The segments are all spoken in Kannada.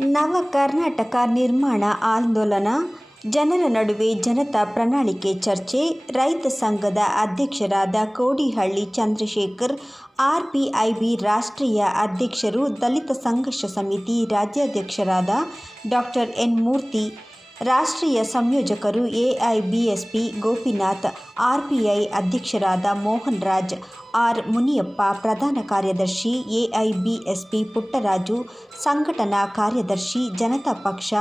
ನವ ಕರ್ನಾಟಕ ನಿರ್ಮಾಣ ಆಂದೋಲನ, ಜನರ ನಡುವೆ ಜನತಾ ಪ್ರಣಾಳಿಕೆ ಚರ್ಚೆ, ರೈತ ಸಂಘದ ಅಧ್ಯಕ್ಷರಾದ ಕೋಡಿಹಳ್ಳಿ ಚಂದ್ರಶೇಖರ್, ಆರ್ಪಿಐಬಿ ರಾಷ್ಟ್ರೀಯ ಅಧ್ಯಕ್ಷರು ದಲಿತ ಸಂಘರ್ಷ ಸಮಿತಿ ರಾಜ್ಯಾಧ್ಯಕ್ಷರಾದ ಡಾಕ್ಟರ್ ಎನ್ ಮೂರ್ತಿ ರಾಷ್ಟ್ರೀಯ ಸಂಯೋಜಕರು ಎಐಬಿಎಸ್ಪಿ ಗೋಪಿನಾಥ್, ಆರ್ಪಿಐ ಅಧ್ಯಕ್ಷರಾದ ಮೋಹನ್ ರಾಜ್, ಆರ್ ಮುನಿಯಪ್ಪ ಪ್ರಧಾನ ಕಾರ್ಯದರ್ಶಿ, ಎಐಬಿಎಸ್ಪಿ ಪುಟ್ಟರಾಜು, ಸಂಘಟನಾ ಕಾರ್ಯದರ್ಶಿ ಜನತಾ ಪಕ್ಷ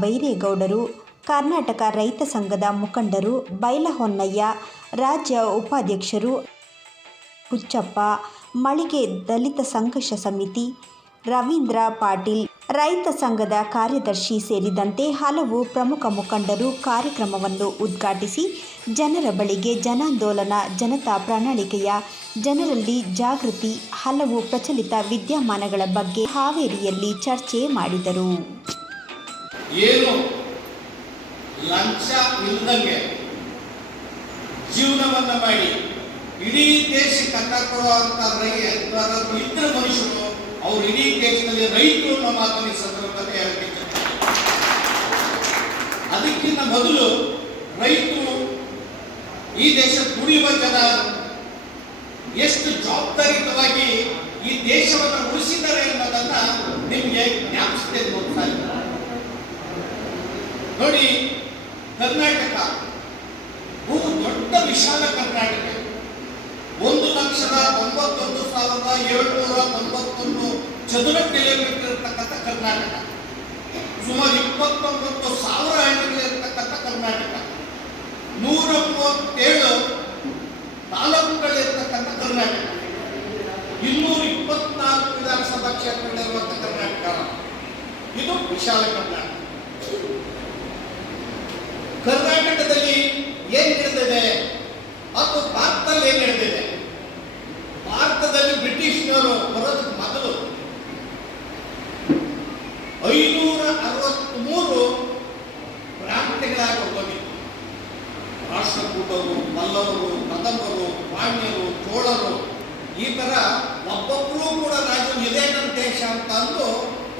ಬೈರೇಗೌಡರು, ಕರ್ನಾಟಕ ರೈತ ಸಂಘದ ಮುಖಂಡರು ಬೈಲಹೊನ್ನಯ್ಯ, ರಾಜ್ಯ ಉಪಾಧ್ಯಕ್ಷರು ಹುಚ್ಚಪ್ಪ, ಮಳಿಗೆ ದಲಿತ ಸಂಘರ್ಷ ಸಮಿತಿ ರವೀಂದ್ರ ಪಾಟೀಲ್ ರೈತ ಸಂಘದ ಕಾರ್ಯದರ್ಶಿ ಸೇರಿದಂತೆ ಹಲವು ಪ್ರಮುಖ ಮುಖಂಡರು ಕಾರ್ಯಕ್ರಮವನ್ನು ಉದ್ಘಾಟಿಸಿ ಜನರ ಬಳಿಗೆ ಜನಾಂದೋಲನ, ಜನತಾ ಪ್ರಣಾಳಿಕೆಯ, ಜನರಲ್ಲಿ ಜಾಗೃತಿ, ಹಲವು ಪ್ರಚಲಿತ ವಿದ್ಯಮಾನಗಳ ಬಗ್ಗೆ ಹಾವೇರಿಯಲ್ಲಿ ಚರ್ಚೆ ಮಾಡಿದರು. ಏನು ಲಂಚ ಇಲ್ಲದಂಗೆ ಜೀವನವನ್ನ ಮಾಡಿ ಇಡೀ ದೇಶಕ್ಕೆ ಕಟ್ಟ ಇತರ ಮನುಷ್ಯರು ಅವ್ರು ಇಡೀ ದೇಶದಲ್ಲಿ ರೈತರು ಅನ್ನೋ ಮಾತನ್ನು ಸಂದರ್ಭದಲ್ಲಿ ಹೇಳಬೇಕು. ಅದಕ್ಕಿಂತ ಮೊದಲು ರೈತರು ಈ ದೇಶ ಕುಡಿಯುವ ಜನ ಎಷ್ಟು ಜವಾಬ್ದಾರಿಯುತವಾಗಿ ಈ ದೇಶವನ್ನು ಉಳಿಸಿದ್ದಾರೆ ಅನ್ನೋದನ್ನ ನಿಮಗೆ ಜ್ಞಾಪಿಸ್ತೇನೆ ಸಾರಿ. ನೋಡಿ, ಕರ್ನಾಟಕ ಬಹು ದೊಡ್ಡ ವಿಶಾಲ ಕರ್ನಾಟಕ ಲಕ್ಷದ ತೊಂಬತ್ತೊಂದು ಸಾವಿರದ ಏಳ್ನೂರ ತೊಂಬತ್ತೊಂದು ಚದುರ ಕಿಲೋಮೀಟರ್ ಇರತಕ್ಕಂಥ ಕರ್ನಾಟಕ. ಸುಮಾರು ಇಪ್ಪತ್ತೊಂಬತ್ತು ಸಾವಿರ ಹಳ್ಳಿಗಳಿರ್ತಕ್ಕಂಥ ಕರ್ನಾಟಕ. ನೂರ ಮೂವತ್ತೇಳು ತಾಲೂಕುಗಳಿರ್ತಕ್ಕಂಥ ಕರ್ನಾಟಕ. ಇನ್ನೂರ ಇಪ್ಪತ್ನಾಲ್ಕು ವಿಧಾನಸಭಾ ಕ್ಷೇತ್ರಗಳಿರುವಂಥ ಕರ್ನಾಟಕ. ಇದು ವಿಶಾಲ ಕರ್ನಾಟಕ. ಕರ್ನಾಟಕದಲ್ಲಿ ಏನ್ ನಡೆದಿದೆ? ಮತ್ತು ಈ ತರ ಒಬ್ಬೊಬ್ಬರೂ ಕೂಡ ರಾಜ್ಯ ನಮ್ಮ ದೇಶ ಅಂತ ಅಂದು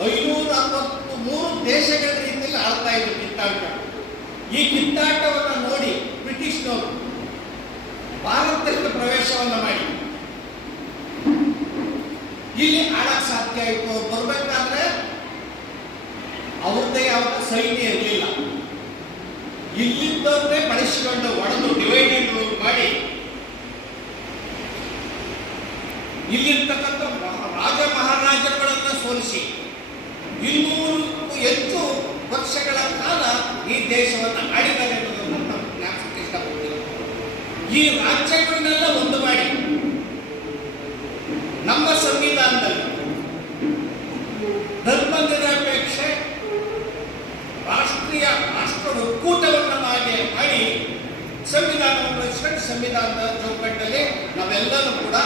ಐನೂರ ಅರವತ್ತು ಮೂರು ದೇಶಗಳ ರೀತಿಯಲ್ಲಿ ಆಳ್ತಾ ಇದ್ರು ಕಿತ್ತಾಟ ಈ ಕಿತ್ತಾಟವನ್ನು ನೋಡಿ ಬ್ರಿಟಿಷ್ನವರು ಭಾರತಕ್ಕೆ ಪ್ರವೇಶವನ್ನ ಮಾಡಿ. ಇಲ್ಲಿ ಆಡಕ್ ಸಾಧ್ಯ ಆಯಿತು ಬರ್ಬೇಕಾದ್ರೆ ಅವ್ರದ್ದೇ ಯಾವ ಸೈನ್ಯ ಇರಲಿಲ್ಲ. ಇಲ್ಲಿದ್ದವ್ರನ್ನೇ ಬಳಸಿಕೊಂಡು ಒಡೆದು ಡಿವೈಡೆಡ್ ಮಾಡಿ ಇಲ್ಲಿರ್ತಕ್ಕಂಥ ರಾಜ ಮಹಾರಾಜಗಳನ್ನು ಸೋಲಿಸಿ. ಇನ್ನೂರಕ್ಕೂ ಹೆಚ್ಚು ವರ್ಷಗಳ ಕಾಲ ಈ ದೇಶವನ್ನು ಆಡಿದ್ದಾರೆ ಇಷ್ಟಪಡ್ತೀವಿ ಈ ರಾಜ್ಯಗಳನ್ನೆಲ್ಲ ಒಂದು ಮಾಡಿ. ನಮ್ಮ ಸಂವಿಧಾನದಲ್ಲಿ ಧರ್ಮ ನಿರಪೇಕ್ಷೆ ರಾಷ್ಟ್ರೀಯ ರಾಷ್ಟ್ರ ಒಕ್ಕೂಟವನ್ನು ಮಾಡಿ ಮಾಡಿ, ಸಂವಿಧಾನವನ್ನು ಸಂವಿಧಾನದ ಚೌಕಟ್ಟಲ್ಲಿ ನಾವೆಲ್ಲರೂ ಕೂಡ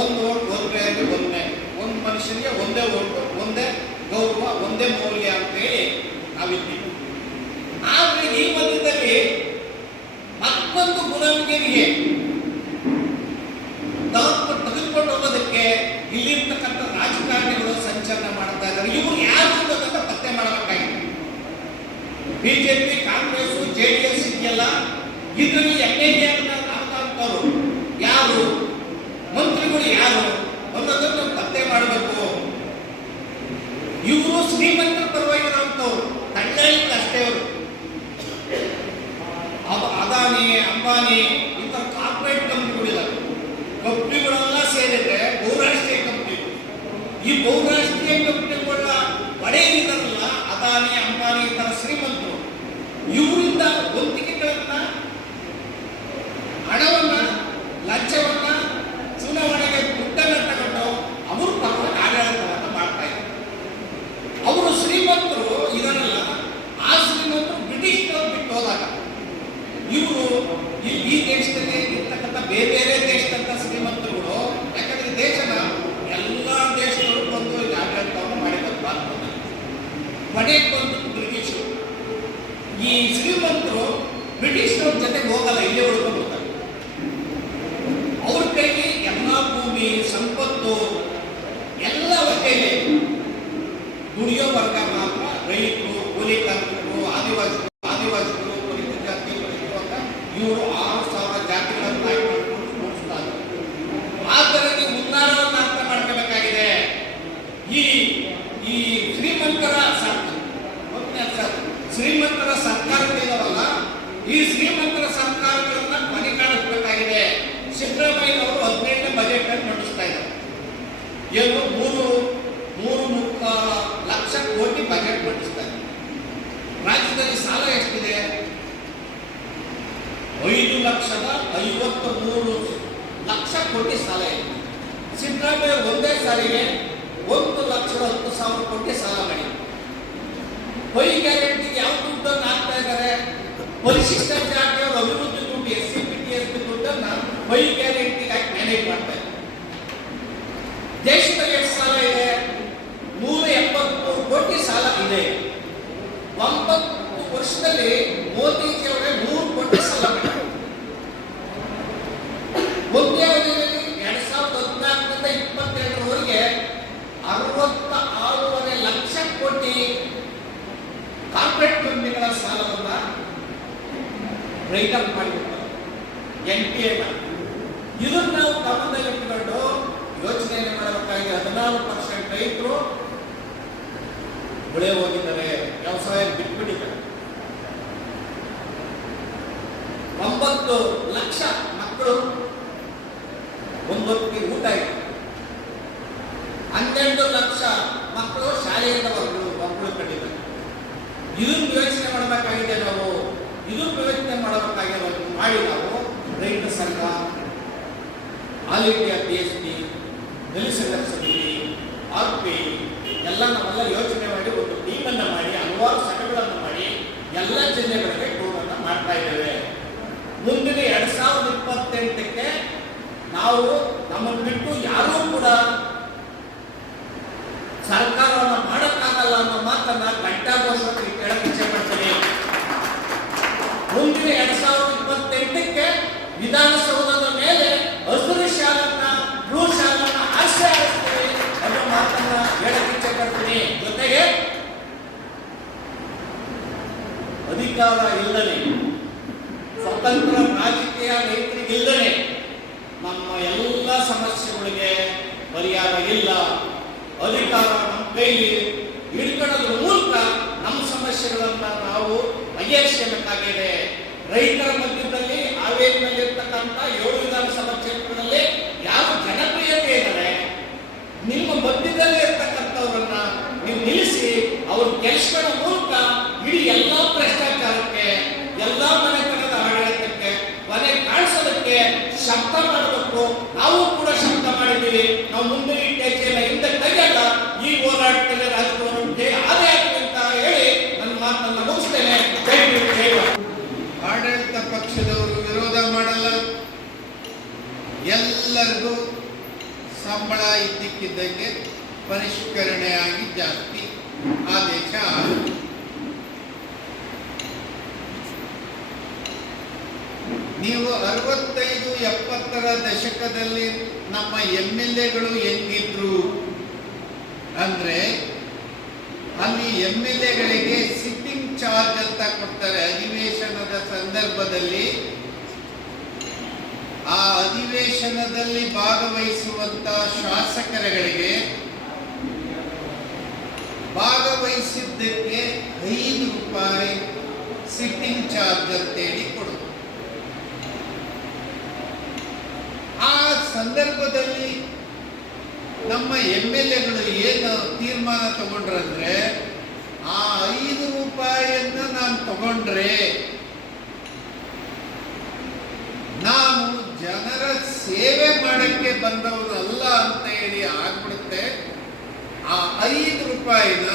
ಒಂದು ಓಟ್ ಒಂದೇ ಒಂದೇ. ಒಂದು ಮನುಷ್ಯನಿಗೆ ಒಂದೇ ಓಟ್, ಒಂದೇ ಗೌರವ, ಒಂದೇ ಮೌಲ್ಯ ಅಂತ ಹೇಳಿ ನಾವಿದ್ದೀವಿ ಆದ್ರೆ ಈ ಮಧ್ಯದಲ್ಲಿ ಮತ್ತೊಂದು ತಗೊಂಡು ತೆಗೆದುಕೊಂಡು ಹೋಗೋದಕ್ಕೆ ಇಲ್ಲಿರ್ತಕ್ಕಂಥ ರಾಜಕಾರಣಿಗಳು ಸಂಚಲನ ಮಾಡ್ತಾ ಇದ್ದಾರೆ. ಇವರು ಯಾರು ಅನ್ನೋದನ್ನ ಪತ್ತೆ ಮಾಡಬೇಕಾಗಿದೆ. BJP, Congress, J D S ಇದೆಯಲ್ಲ, ಇದರಲ್ಲಿ ಎಣ್ಣೆಯನ್ನು ಆಗ್ತವ್ರು ಯಾರು? ಮಂತ್ರಿಗಳು ಯಾರು? ಅನ್ನೋದನ್ನು ಪತ್ತೆ ಮಾಡಬೇಕು. ಇವರು ಶ್ರೀಮಂತರ ಪರವಾಗಿರುವಂತವ್ರು ಇಲ್ಲ ಅಷ್ಟೇ ಅವರು ಅದಾನಿ ಅಂಬಾನಿ ಈ ಥರ ಕಾರ್ಪೊರೇಟ್ ಕಂಪ್ನಿಗಳಿದಾವೆ ಕಂಪ್ನಿಗಳೆಲ್ಲ ಸೇರಿದ್ರೆ ಬಹುರಾಷ್ಟ್ರೀಯ ಕಂಪ್ನಿಗಳು ಈ ಬಹುರಾಷ್ಟ್ರೀಯ ಕಂಪ್ನಿಗಳ ಒಡೆಯರಿದಾರಲ್ಲ ಅದಾನಿ ಅಂಬಾನಿ ಈ ಥರ ಶ್ರೀಮಂತರು ಇವರಿಂದ ವಂತಿಕೆಗಳನ್ನ ಹಣವನ್ನ ಲಂಚವನ್ನ ಚುನಾವಣೆಗೆ ದುಡ್ಡನ್ನ ತಗೊಂಡು ಅವರು ಪರವಾಗಿ ಆಡಳಿತವನ್ನು ಮಾಡ್ತಾ ಇದ್ದಾರೆ ಅವರು ಶ್ರೀಮಂತರು ಇದನ್ನೆಲ್ಲ ಆ ಶ್ರೀಮಂತರು ಬ್ರಿಟಿಷ್ನವ್ರು ಬಿಟ್ಟು ಹೋದಾಗ ಇವರು ಈ ದೇಶದಲ್ಲಿ ಇರ್ತಕ್ಕಂಥ ಬೇರೆ ಬೇರೆ ದೇಶದಂಥ ಶ್ರೀಮಂತರುಗಳು, ಯಾಕಂದ್ರೆ ಈ ದೇಶನ ಎಲ್ಲ ದೇಶದವರು ಬಂದು ಇಲ್ಲಿ ಆಡಳಿತವನ್ನು ಮಾಡಿದ್ದಾರೆ ಭಾರತದಲ್ಲಿ. ಕೊನೆಗೆ ಬಂದು ಬ್ರಿಟಿಷರು. ಈ ಶ್ರೀಮಂತರು ಬ್ರಿಟಿಷ್ನವ್ರ ಜೊತೆಗೆ ಹೋಗಲ್ಲ, ಇಲ್ಲೇ ಉಳ್ಕೊಂಡು ಅವ್ರ ಕೈಗೆ ಎಲ್ಲ ಭೂಮಿ, ಸಂಪತ್ತು ಈ ಶ್ರೀಮಂತರ ಸರ್ಕಾರಗಳನ್ನ ಕೊನೆ ಕಾಣಿಸಬೇಕಾಗಿದೆ ಸಿದ್ದರಾಮಯ್ಯ ಅವರು ಹದಿನೆಂಟನೇ ಬಜೆಟ್ ಅನ್ನು ಮಂಡಿಸ್ತಾ ಇದ್ದಾರೆ. ಏನು ಮೂರು ಮೂರು ಮುಕ್ತ ಲಕ್ಷ ಕೋಟಿ ಬಜೆಟ್ ಮಂಡಿಸ್ತಾ ರಾಜ್ಯದಲ್ಲಿ ಸಾಲ ಎಷ್ಟಿದೆ? ಐದು ಲಕ್ಷದ ಐವತ್ತ ಮೂರು ಲಕ್ಷ ಕೋಟಿ ಸಾಲ ಇದೆ. ಸಿದ್ದರಾಮಯ್ಯ ಒಂದೇ ಸಾಲಿಗೆ ಒಂದು ಲಕ್ಷದ ಹತ್ತು ಸಾವಿರ ಕೋಟಿ ಸಾಲ ಮಾಡಿದೆ ವೈ ಗ್ಯಾರಂಟಿ ಯಾವ ದುಡ್ಡನ್ನು ಪರಿಶಿಷ್ಟ ಜಾತಿಯವರು ಅಭಿವೃದ್ಧಿ ದುಡ್ಡು S C P T S P ದುಡ್ಡನ್ನ ವೈ ಗ್ಯಾರಂಟಿಗಾಗಿ ಮ್ಯಾನೇಜ್ ಮಾಡ್ತಾ ಇದ್ದಾರೆ ದೇಶದಲ್ಲಿ ಎಷ್ಟು ಸಾಲ ಇದೆ? ನೂರ ಎಪ್ಪತ್ಮೂರು ಕೋಟಿ ಸಾಲ ಇದೆ. ಒಂಬತ್ತು ವರ್ಷದಲ್ಲಿ ಮೋದಿಜಿ ಅವರೇ ನೂರು ಕೋಟಿ ಸಾಲ ಮಾಡಿದ್ದಾರೆ ಒಂದೇ ಅವಧಿಯಲ್ಲಿ ಎರಡ್ ಸಾವಿರದ ಹದಿನಾಲ್ಕರಿಂದ ಇಪ್ಪತ್ತೆರಡರವರೆಗೆ ಅರವತ್ತ ಆರೂವರೆ ಲಕ್ಷ ಕೋಟಿ ಕಾರ್ಪೊರೇಟ್ ಕಂಪನಿಗಳ ಸಾಲವನ್ನ ರೈಟ್ ಮಾಡಿಬಿಡ್ತಾರೆ ಎನ್ ಪಿ ಎ ನಾವು ಗಮನದಲ್ಲಿಟ್ಟುಕೊಂಡು ಯೋಚನೆಯನ್ನು ಮಾಡಬೇಕಾಗಿ ಹದಿನಾರು ಪರ್ಸೆಂಟ್ ರೈತರು ಬೆಳೆ ಹೋಗಿದ್ದಾರೆ. ವ್ಯವಸಾಯ ಬಿಟ್ಬಿಟ್ಟಿದ್ದಾರೆ. ಒಂಬತ್ತು ಲಕ್ಷ ಮಕ್ಕಳು ಒಂದೊತ್ತಿ ಊಟ ಇದೆ ಹನ್ನೆರಡು ಲಕ್ಷ ಮಕ್ಕಳು ಶಾಲೆಯಿಂದ ಮಕ್ಕಳು ಮಕ್ಕಳು ಕಂಡಿದ್ದಾರೆ ಇದನ್ನು ಯೋಚನೆ ಮಾಡಬೇಕಾಗಿದೆ ನಾವು. ಇದನ್ನು ಪ್ರಯತ್ನ ಮಾಡಬೇಕಾಗಿ ಮಾಡಿ ನಾವು ರೈತ ಸಂಘ all India S P Dalit Sangharsha Samiti, R P ಎಲ್ಲ ನಾವೆಲ್ಲ ಯೋಚನೆ ಮಾಡಿ ಒಂದು ಟೀಮನ್ನು ಮಾಡಿ, ಹಲವಾರು ಸಂಘಗಳನ್ನು ಮಾಡಿ ಎಲ್ಲ ಜಿಲ್ಲೆಗಳಿಗೆ ಟೂರನ್ನು ಮಾಡ್ತಾ ಇದ್ದೇವೆ. ಮುಂದಿನ ಎರಡ್ ಸಾವಿರದ ಇಪ್ಪತ್ತೆಂಟಕ್ಕೆ ನಾವು ನಮ್ಮನ್ನು ಬಿಟ್ಟು ಯಾರೂ ಕೂಡ ಸರ್ಕಾರವನ್ನು ಮಾಡೋಕ್ಕಾಗಲ್ಲ ಅನ್ನೋ ಮಾತನ್ನ ಪಡ್ತೀನಿ ಮುಂದಿನ ಎರಡ್ ಸಾವಿರದ ಇಪ್ಪತ್ತೆಂಟಕ್ಕೆ ವಿಧಾನಸೌಧದ ಮೇಲೆ ಹಸಿರು ಶಾಲನ್ನ ಬ್ಲೂ ಶಾಲನ್ನ ಆಸೆ ಆಗುತ್ತೆ ಅನ್ನೋ ಮಾತನ್ನ ಹೇಳಕ್ಕೆ ಪಡ್ತೀನಿ. ಜೊತೆಗೆ ಅಧಿಕಾರ ಇಲ್ಲದೆ, ಸ್ವತಂತ್ರ ರಾಜಕೀಯ ರೈತರಿಗಿಲ್ಲದೆ ನಮ್ಮ ಎಲ್ಲ ಸಮಸ್ಯೆಗಳಿಗೆ ಪರಿಹಾರ ಇಲ್ಲ. ಅಧಿಕಾರ ನಮ್ಮ ಕೈಲಿ ಹಿಡ್ಕೊಳ್ಳೋದ್ರ ಮೂಲಕ ಸಮಸ್ಯೆಗಳನ್ನ ನಾವು ಬಗೆಹರಿಸಬೇಕಾಗಿದೆ ರೈತರ ಮಧ್ಯದಲ್ಲಿ, ಹಾವೇರಿನಲ್ಲಿರ್ತಕ್ಕಂಥ ಏಳು ವಿಧಾನಸಭಾ ಕ್ಷೇತ್ರಗಳಲ್ಲಿ ಯಾವ ಜನಪ್ರಿಯತೆ ಇದ್ದಾರೆ ನಿಮ್ಮ ಮಧ್ಯದಲ್ಲಿ ಇರ್ತಕ್ಕಂಥವ್ರನ್ನ ನೀವು ನಿಲ್ಲಿಸಿ ಅವ್ರ ಕೆಲಸಗಳ ಮೂಲಕ ಇಡೀ ಎಲ್ಲಾ ಭ್ರಷ್ಟಾಚಾರಕ್ಕೆ, ಎಲ್ಲಾ ಮನೆತನದ ಆಡಳಿತಕ್ಕೆ, ಮನೆ ಕಾಣಿಸೋದಕ್ಕೆ ಶಬ್ದ ಮಾಡಬೇಕು. ನಾವು ಕೂಡ ಶಬ್ದ ಮಾಡಿದ್ದೀವಿ. ನಾವು ಮುಂದೆ ಇಟ್ಟೇಕೆಲ್ಲ ಹಿಂದೆ ತೆಗೆಯಲ್ಲ. ಈ ಹೋರಾಟದಲ್ಲಿ ಸಂಬಳ ಇದ್ದಕ್ಕಿದ್ದಕ್ಕೆ ಪರಿಷ್ಕರಣೆಯಾಗಿ ಜಾಸ್ತಿ ಆದೇಶ. ನೀವು ಅರವತ್ತೈದು, ಎಪ್ಪತ್ತರ ದಶಕದಲ್ಲಿ ನಮ್ಮ ಎಂ ಎಲ್ ಎಗಳು ಹೆಂಗಿದ್ರು ಅಂದ್ರೆ ಅಲ್ಲಿ ಎಂ ಎಲ್ ಎಗಳಿಗೆ ಸಿಟ್ಟಿಂಗ್ ಚಾರ್ಜ್ ಅಂತ ಕೊಡ್ತಾರೆ ಅಧಿವೇಶನದ ಸಂದರ್ಭದಲ್ಲಿ ಅಧಿವೇಶನದಲ್ಲಿ ಭಾಗವಹಿಸುವಂತ ಶಾಸಕರಗಳಿಗೆ ಭಾಗವಹಿಸಿದ್ದಕ್ಕೆ ಐದು ರೂಪಾಯಿ ಸಿಟ್ಟಿಂಗ್ ಚಾರ್ಜ್ ಅಂತೇಳಿ ಕೊಡು ಆ ಸಂದರ್ಭದಲ್ಲಿ ನಮ್ಮ ಎಂ ಎಲ್ ಎಗಳು ಏನು ತೀರ್ಮಾನ ತಗೊಂಡ್ರಂದ್ರೆ, ಆ ಐದು ರೂಪಾಯಿಯನ್ನ ನಾನು ತಗೊಂಡ್ರೆ ನಾನು ಜನರ ಸೇವೆ ಮಾಡಕ್ಕೆ ಬಂದವನಲ್ಲ ಅಂತ ಹೇಳಿ ಆಗ್ಬಿಡುತ್ತೆ. ಆ ಐದು ರೂಪಾಯಿನ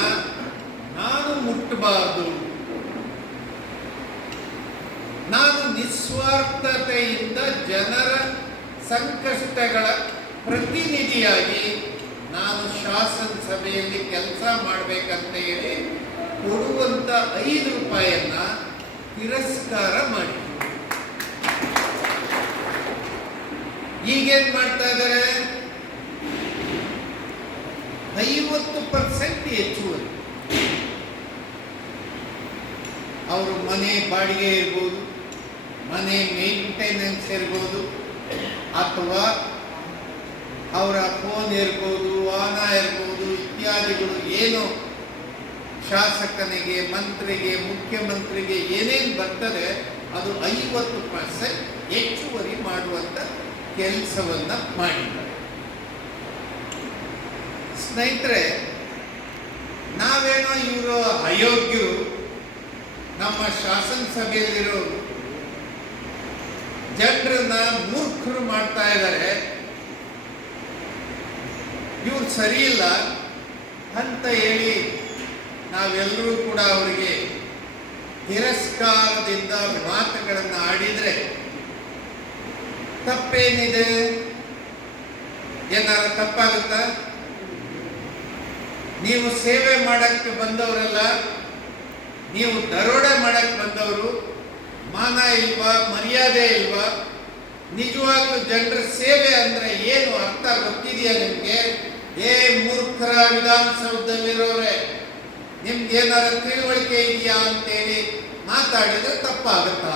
ನಾನು ಮುಟ್ಟಬಾರ್ದು. ನಾನು ನಿಸ್ವಾರ್ಥತೆಯಿಂದ ಜನರ ಸಂಕಷ್ಟಗಳ ಪ್ರತಿನಿಧಿಯಾಗಿ ನಾನು ಶಾಸನ ಸಭೆಯಲ್ಲಿ ಕೆಲಸ ಮಾಡಬೇಕಂತ ಹೇಳಿ ಕೊಡುವಂತ ಐದು ರೂಪಾಯಿಯನ್ನ ತಿರಸ್ಕಾರ ಮಾಡಿ. ಈಗೇನ್ ಮಾಡ್ತಾ ಇದ್ದಾರೆ? ಐವತ್ತು ಪರ್ಸೆಂಟ್ ಹೆಚ್ಚುವರಿ ಅವರು ಮನೆ ಬಾಡಿಗೆ ಇರ್ಬೋದು, ಮನೆ ಮೇಂಟೆನೆನ್ಸ್ ಇರ್ಬೋದು, ಅಥವಾ ಅವರ ಫೋನ್ ಇರ್ಬೋದು, ವಾಹನ ಇರ್ಬೋದು, ಇತ್ಯಾದಿಗಳು ಏನು ಶಾಸಕನಿಗೆ, ಮಂತ್ರಿಗೆ, ಮುಖ್ಯಮಂತ್ರಿಗೆ ಏನೇನು ಬರ್ತದೆ, ಅದು ಐವತ್ತು ಪರ್ಸೆಂಟ್ ಹೆಚ್ಚುವರಿ ಮಾಡುವಂತ ಕೆಲಸವನ್ನ ಮಾಡಿದ್ದಾರೆ. ಸ್ನೇಹಿತರೆ, ನಾವೇನೋ ಇವರು ಅಯೋಗ್ಯರು, ನಮ್ಮ ಶಾಸನ ಸಭೆಯಲ್ಲಿರೋ ಜನರನ್ನ ಮೂರ್ಖರು ಮಾಡ್ತಾ ಇದ್ದಾರೆ. ಇವ್ರು ಸರಿಯಿಲ್ಲ ಅಂತ ಹೇಳಿ ನಾವೆಲ್ಲರೂ ಕೂಡ ಅವರಿಗೆ ತಿರಸ್ಕಾರದಿಂದ ಮಾತುಗಳನ್ನು ಆಡಿದರೆ ತಪ್ಪೇನಿದೆ? ಏನಾರ ತಪ್ಪಾಗುತ್ತಾ? ನೀವು ಸೇವೆ ಮಾಡಕ್ಕೆ ಬಂದವರಲ್ಲ, ನೀವು ದರೋಡೆ ಮಾಡಕ್ಕೆ ಬಂದವರು, ಮಾನ ಇಲ್ವಾ, ಮರ್ಯಾದೆ ಇಲ್ವಾ? ನಿಜವಾಗ್ಲೂ ಜನರ ಸೇವೆ ಅಂದ್ರೆ ಏನು ಅರ್ಥ ಗೊತ್ತಿದೆಯಾ ನಿಮ್ಗೆ? ಏ ಮೂರ್ಖರ ವಿಧಾನಸೌಧದಲ್ಲಿರೋರೆ ನಿಮ್ಗೆ ಏನಾರ ತಿಳುವಳಿಕೆ ಇದೆಯಾ ಅಂತೇಳಿ ಮಾತಾಡಿದ್ರೆ ತಪ್ಪಾಗುತ್ತಾ?